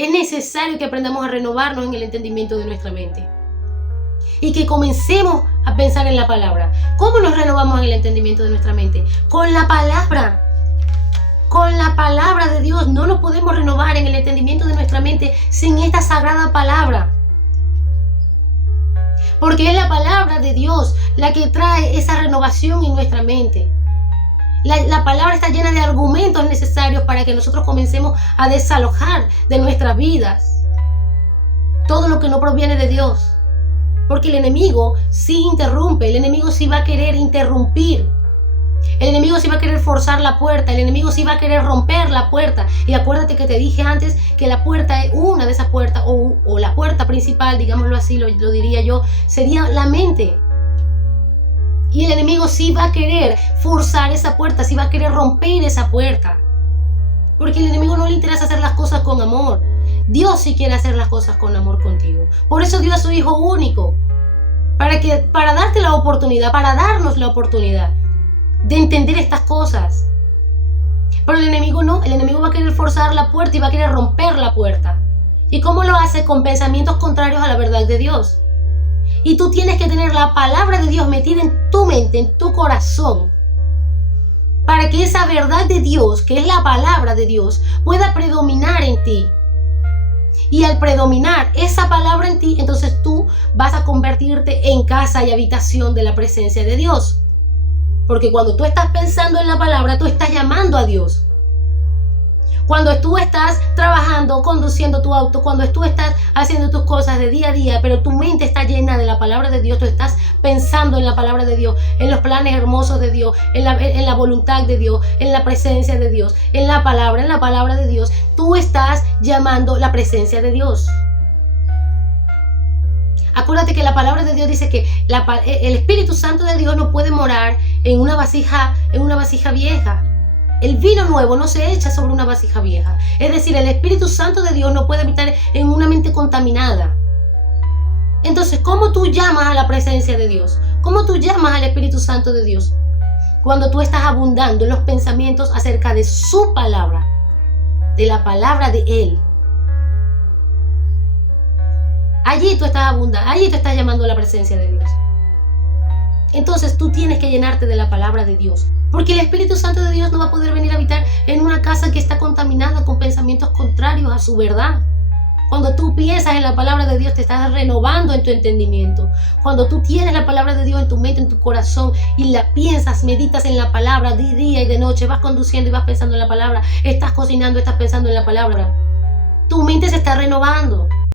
Es necesario que aprendamos a renovarnos en el entendimiento de nuestra mente. Y que comencemos a pensar en la palabra. ¿Cómo nos renovamos en el entendimiento de nuestra mente? Con la palabra. Con la palabra de Dios. No nos podemos renovar en el entendimiento de nuestra mente sin esta sagrada palabra. Porque es la palabra de Dios la que trae esa renovación en nuestra mente. La palabra está llena de argumentos necesarios para que nosotros comencemos a desalojar de nuestras vidas todo lo que no proviene de Dios. Porque el enemigo sí interrumpe, el enemigo sí va a querer interrumpir. El enemigo sí va a querer forzar la puerta, el enemigo sí va a querer romper la puerta. Y acuérdate que te dije antes que la puerta es una de esas puertas, o la puerta principal, digámoslo así, lo diría yo, sería la mente. Y el enemigo sí va a querer forzar esa puerta, sí va a querer romper esa puerta. Porque al enemigo no le interesa hacer las cosas con amor. Dios sí quiere hacer las cosas con amor contigo. Por eso dio a su Hijo único. Para darte la oportunidad, para darnos la oportunidad de entender estas cosas. Pero el enemigo no, el enemigo va a querer forzar la puerta y va a querer romper la puerta. ¿Y cómo lo hace? Con pensamientos contrarios a la verdad de Dios. Y tú tienes que tener la palabra de Dios metida en tu mente, en tu corazón, para que esa verdad de Dios, que es la palabra de Dios, pueda predominar en ti. Y al predominar esa palabra en ti, entonces tú vas a convertirte en casa y habitación de la presencia de Dios. Porque cuando tú estás pensando en la palabra, tú estás llamando a Dios. Cuando tú estás trabajando, conduciendo tu auto, cuando tú estás haciendo tus cosas de día a día, pero tu mente está llena de la palabra de Dios, tú estás pensando en la palabra de Dios, en los planes hermosos de Dios, en la voluntad de Dios, en la presencia de Dios, en la palabra de Dios, tú estás llamando la presencia de Dios. Acuérdate que la palabra de Dios dice que el Espíritu Santo de Dios no puede morar en una vasija vieja. El vino nuevo no se echa sobre una vasija vieja. Es decir, el Espíritu Santo de Dios no puede habitar en una mente contaminada. Entonces, ¿cómo tú llamas a la presencia de Dios? ¿Cómo tú llamas al Espíritu Santo de Dios? Cuando tú estás abundando en los pensamientos acerca de su palabra, de la palabra de Él. Allí tú estás abundando, allí tú estás llamando a la presencia de Dios. Entonces tú tienes que llenarte de la palabra de Dios. Porque el Espíritu Santo de Dios no va a poder venir a habitar en una casa que está contaminada con pensamientos contrarios a su verdad. Cuando tú piensas en la palabra de Dios, te estás renovando en tu entendimiento. Cuando tú tienes la palabra de Dios en tu mente, en tu corazón, y la piensas, meditas en la palabra de día y de noche, vas conduciendo y vas pensando en la palabra, estás cocinando, estás pensando en la palabra, tu mente se está renovando.